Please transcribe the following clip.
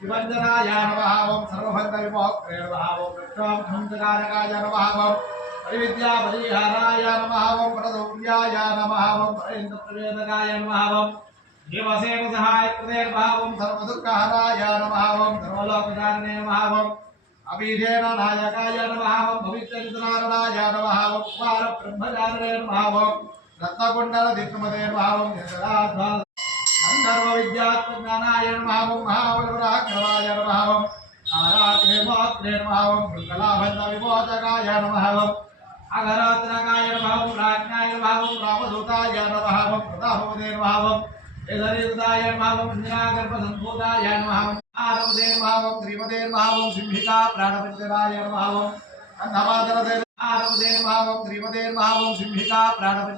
विभंजनाय नमः ओम सर्वभंग विमोक्त्रे नमः ओम विश्वंभंजनाय नमः ओम परिविद्या परिहाराय नमः ओम परदौर्याय नमः ओम परेन्द्रप्रवेदकाय नमः ओम देवसेन सहाय कृते नमः ओम सर्वदुर्गहराय नमः ओम सर्वलोकधारणे नमः ओम अभिधेन नायकाय नमः ओम भविष्यनिधनाय नमः ओम कुमार ब्रह्मचारिणे नमः ओम रत्नकुंडल दिक्मते नमः ओम जगदाध्वा सर्व विद्यात्मज्ञानाय नमः ओम महाबलपराक्रमाय नमः ओम आराग्रेमोत्रे नमः ओम मृगलाभन्द विमोचकाय नमः ओम अघरात्रकाय नमः ओम राज्ञाय नमः ओम रामदूताय नमः ओम प्रतापवते नमः ओम एधरिताय नमः ओम न्यागर्भसम्भूताय नमः ओम आरवते नमः ओम श्रीमते नमः ओम सिंहिका प्राणपञ्चराय नमः ओम अन्धमादरते आरवते नमः ओम श्रीमते नमः ओम सिंहिका प्राणपञ्च